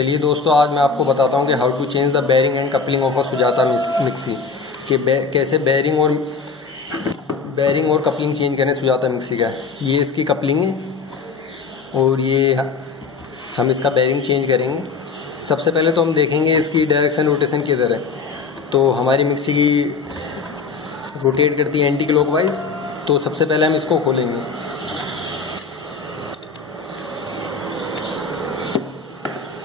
चलिए दोस्तों, आज मैं आपको बताता हूँ कि how to change the bearing and coupling of a Sujata mixie कि कैसे बेयरिंग और कपलिंग चेंज करें सुजाता मिक्सी का। ये इसकी कपलिंग है और ये हम इसका बेयरिंग चेंज करेंगे। सबसे पहले तो हम देखेंगे इसकी डायरेक्शन रोटेशन किधर है। तो हमारी मिक्सी की रोटेट करती है एंटी क्लॉकवाइज। तो सबसे पहले हम इसको खोलेंगे।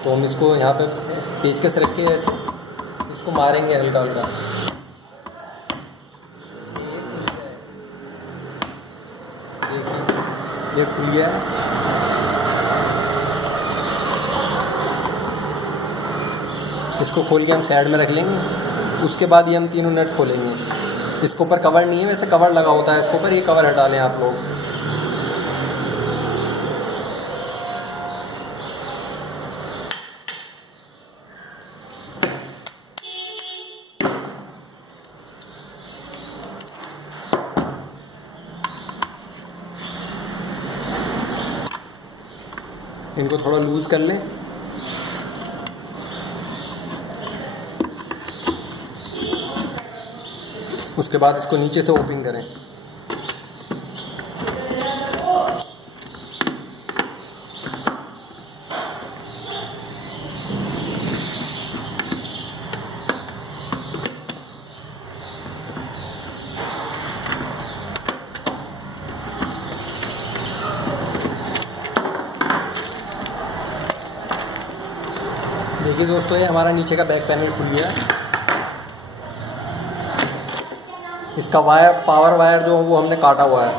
तो हम इसको यहाँ पे पेचकस रख के ऐसे इसको मारेंगे हल्का हल्का। ये खुल गया। इसको खोल के हम साइड में रख लेंगे। उसके बाद ये हम तीनों नट खोलेंगे। इसके ऊपर कवर नहीं है, वैसे कवर लगा होता है इसके ऊपर, ये कवर हटा लें आप लोग। इनको थोड़ा लूज कर लें। उसके बाद इसको नीचे से ओपन करें। देखिए दोस्तों, ये हमारा नीचे का बैक पैनल खुल गया। इसका वायर, पावर वायर जो वो हमने काटा हुआ है।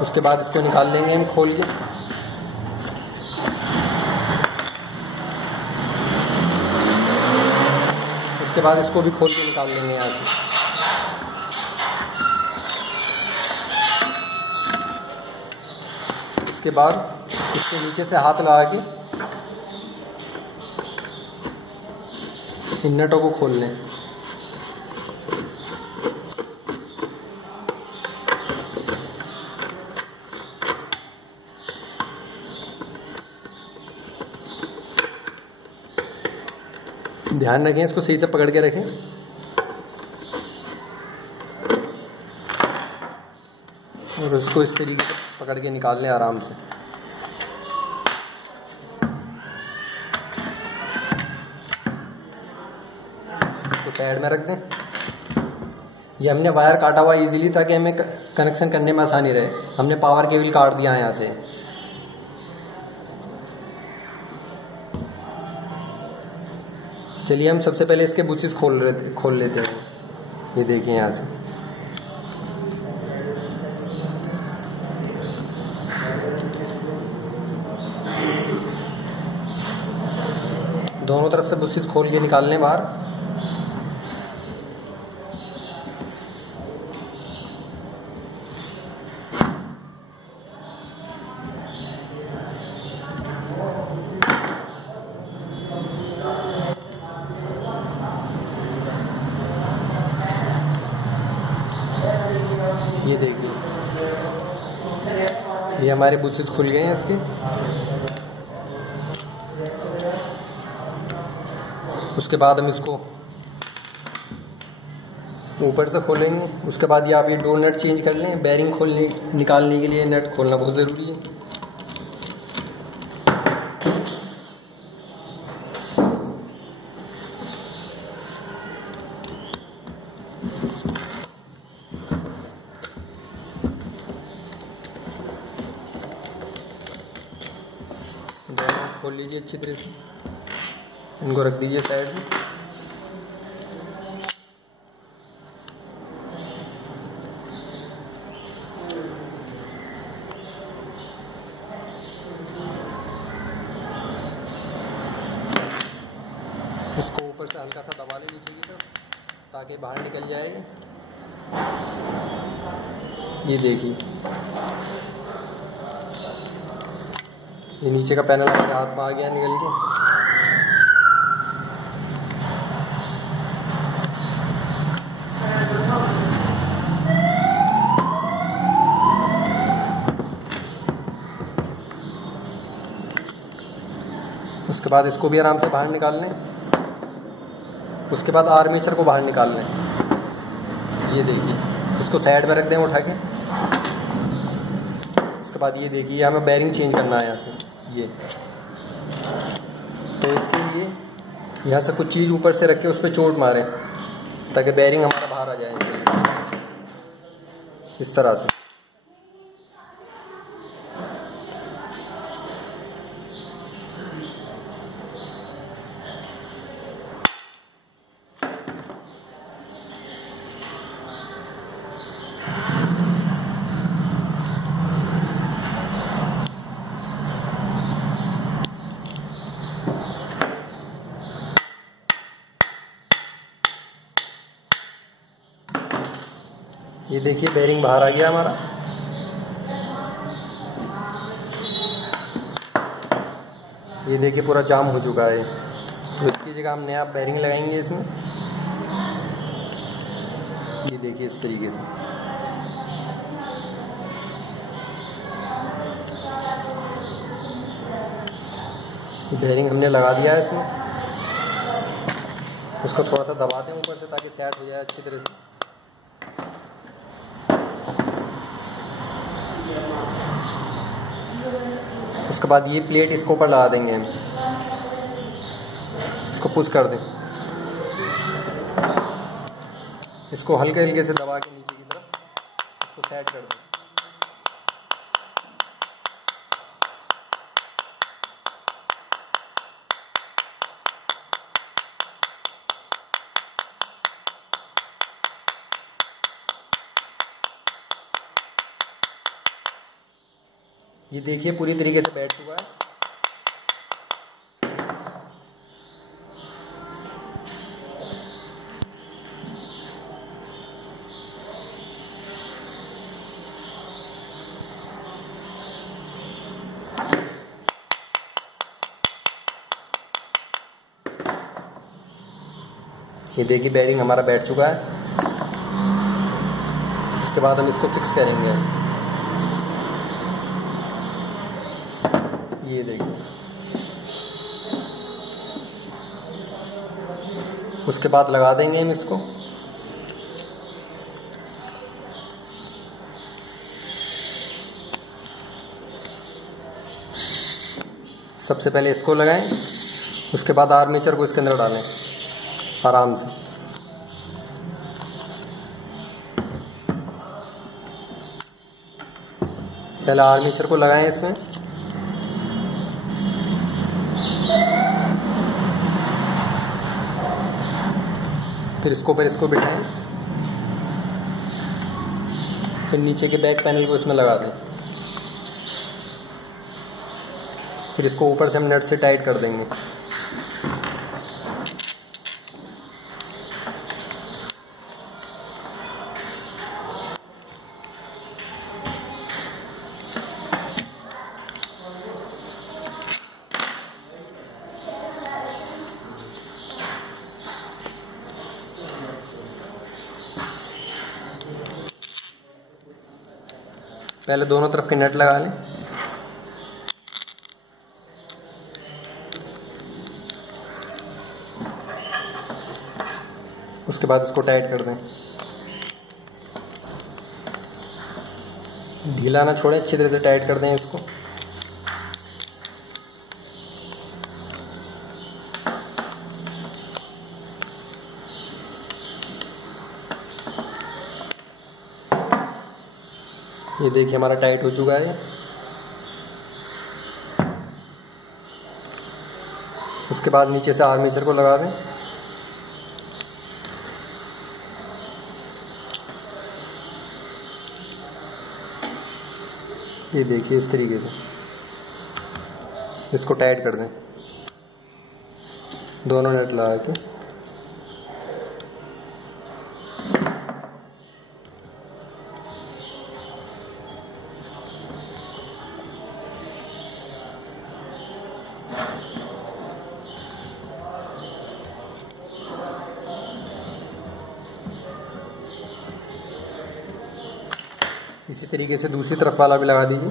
उसके बाद इसको निकाल लेंगे हम खोल के। उसके बाद इसको भी खोल के निकाल लेंगे यहाँ से। उसके बाद इसके नीचे से हाथ लगा के इन नटों को खोल लें। ध्यान रखें, इसको सही से पकड़ के रखें। और उसको इस तरीके से पकड़ के निकाल लें आराम से। इसको साइड में रख दें। ये हमने वायर काटा हुआ इजीली, ताकि हमें कनेक्शन करने में आसानी रहे। हमने पावर केबल काट दिया है यहाँ से। चलिए हम सबसे पहले इसके बुशेस खोल लेते हैं। ये देखिए यहाँ से। दोनों तरफ से बुशेस खोल के निकाल लें बाहर। ये देखिए, ये हमारे बुशेस खुल गए हैं इसके। उसके बाद हम इसको ऊपर से खोलेंगे। उसके बाद ये आप ये दो नट चेंज कर लें। बेयरिंग निकालने के लिए नट खोलना बहुत ज़रूरी है। दोनों खोल लीजिए अच्छी तरह से। इनको रख दीजिए साइड में। इसको ऊपर से हल्का सा दबा लें नीचे की तरफ, ताकि बाहर निकल जाएगा। ये देखिए, ये नीचे का पैनल हमारे हाथ में आ गया निकल के। उसके बाद इसको भी आराम से बाहर निकाल लें। उसके बाद आर्मेचर को बाहर निकाल लें। ये देखिए, इसको साइड में रख दें उठा के। उसके बाद ये देखिए, हमें बेरिंग चेंज करना है यहाँ से। ये तो इसके लिए यहाँ से कुछ चीज़ ऊपर से रख के उस पर चोट मारें ताकि बेरिंग हमारा बाहर आ जाए इस तरह से। ये देखिए बेरिंग बाहर आ गया हमारा। ये देखिए पूरा जाम हो चुका है। तो इसकी जगह हम नया बेरिंग लगाएंगे इसमें। ये देखिए इस तरीके से। बेरिंग हमने लगा दिया है इसमें। उसको थोड़ा सा दबा दें ऊपर से ताकि सेट हो जाए अच्छी तरह से। उसके बाद ये प्लेट इसके ऊपर लगा देंगे हम। इसको पुश कर दें। इसको हल्के हल्के से दबा के नीचे की तरफ इसको सेट कर दें। ये देखिए पूरी तरीके से बैठ चुका है। ये देखिए बेरिंग हमारा बैठ चुका है। उसके बाद हम इसको फिक्स करेंगे। ये देखिए, उसके बाद लगा देंगे हम इसको। सबसे पहले इसको लगाएं, उसके बाद आर्मेचर को इसके अंदर डालें आराम से। पहले आर्मेचर को लगाएं इसमें। फिर इसको ऊपर इसको बिठाएं। फिर नीचे के बैक पैनल को इसमें लगा दें। फिर इसको ऊपर से हम नट से टाइट कर देंगे। पहले दोनों तरफ के नट लगा लें। उसके बाद इसको टाइट कर दें। ढीला ना छोड़ें, अच्छी तरह से टाइट कर दें इसको। ये देखिए हमारा टाइट हो चुका है। उसके बाद नीचे से आर्मेचर को लगा दें। ये देखिए इस तरीके से इसको टाइट कर दें दोनों नट लगा के। इसी तरीके से दूसरी तरफ वाला भी लगा दीजिए।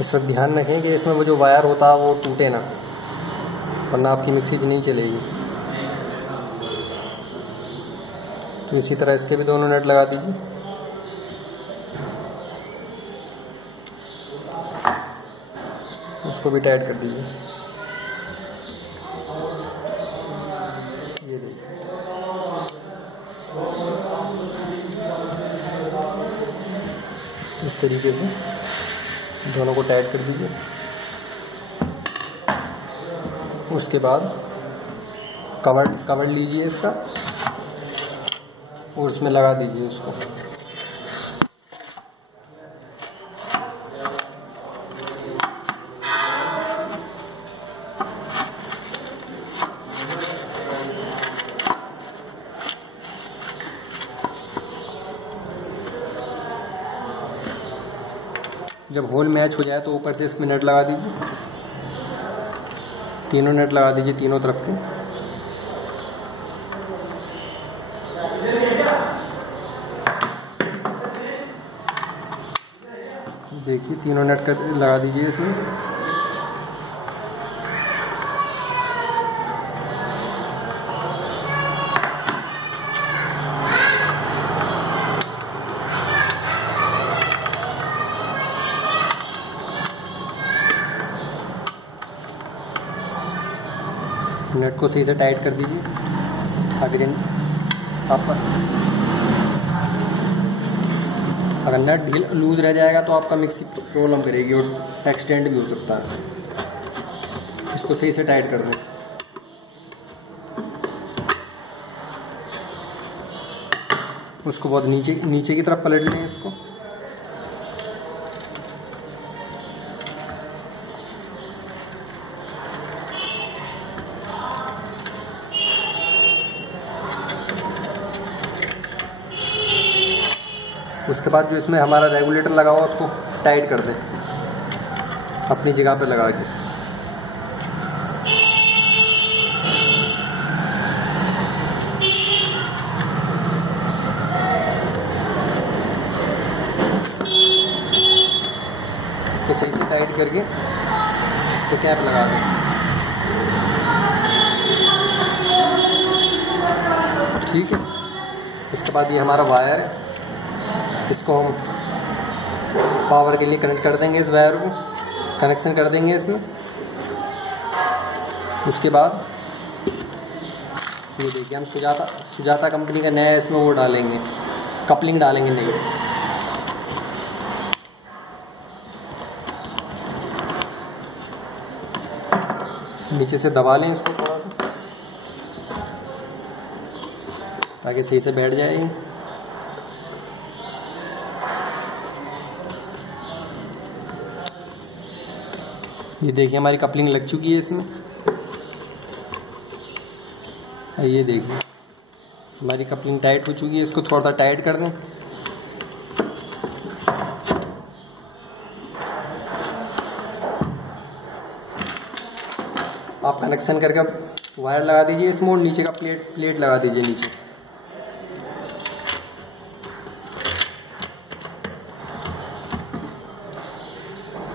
इस वक्त ध्यान रखें कि इसमें वो जो वायर होता है वो टूटे ना, वरना आपकी मिक्सी नहीं चलेगी। तो इसी तरह इसके भी दोनों नट लगा दीजिए। इसको भी टाइट कर दीजिए। ये देखिए, इस तरीके से दोनों को टाइट कर दीजिए। उसके बाद कवर लीजिए इसका और उसमें लगा दीजिए उसको। जब होल मैच हो जाए तो ऊपर से इसमें नट लगा दीजिए। तीनों नट लगा दीजिए, तीनों तरफ के। देखिए तीनों नट लगा दीजिए इसमें। नट को सही से टाइट कर दीजिए। अगर नट ढील लूज रह जाएगा तो आपका मिक्सी प्रॉब्लम करेगी और एक्सटेंड भी हो सकता है। इसको सही से टाइट कर दें। उसको बहुत नीचे की तरफ पलट लें इसको। उसके बाद जो इसमें हमारा रेगुलेटर लगा हुआ उसको टाइट कर दें अपनी जगह पे लगा के। इसको सही से टाइट करके इस पे कैप लगा दें। ठीक है। इसके बाद ये हमारा वायर है, इसको हम पावर के लिए कनेक्ट कर देंगे। इस वायर को कनेक्शन कर देंगे इसमें। उसके बाद ये देखिए हम सुजाता कंपनी का नया इसमें वो डालेंगे, कपलिंग डालेंगे नई। नीचे से दबा लें इसको थोड़ा सा ताकि सही से बैठ जाए। ये देखिए हमारी कपलिंग लग चुकी है इसमें। ये देखिए हमारी कपलिंग टाइट हो चुकी है। इसको थोड़ा सा टाइट कर दें। आप कनेक्शन करके वायर लगा दीजिए इसमें और नीचे का प्लेट लगा दीजिए नीचे।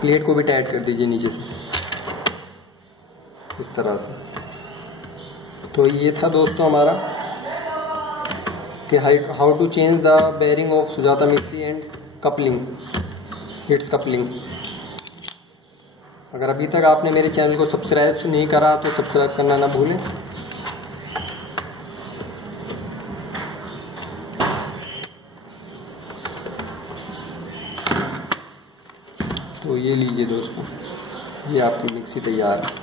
प्लेट को भी टाइट कर दीजिए नीचे से इस तरह से। तो ये था दोस्तों हमारा कि how to change the bearing of Sujata mixie and coupling, it's coupling. अगर अभी तक आपने मेरे चैनल को सब्सक्राइब नहीं करा तो सब्सक्राइब करना ना भूलें। तो ये लीजिए दोस्तों, ये आपकी मिक्सी तैयार है।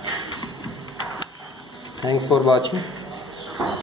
Thanks for watching.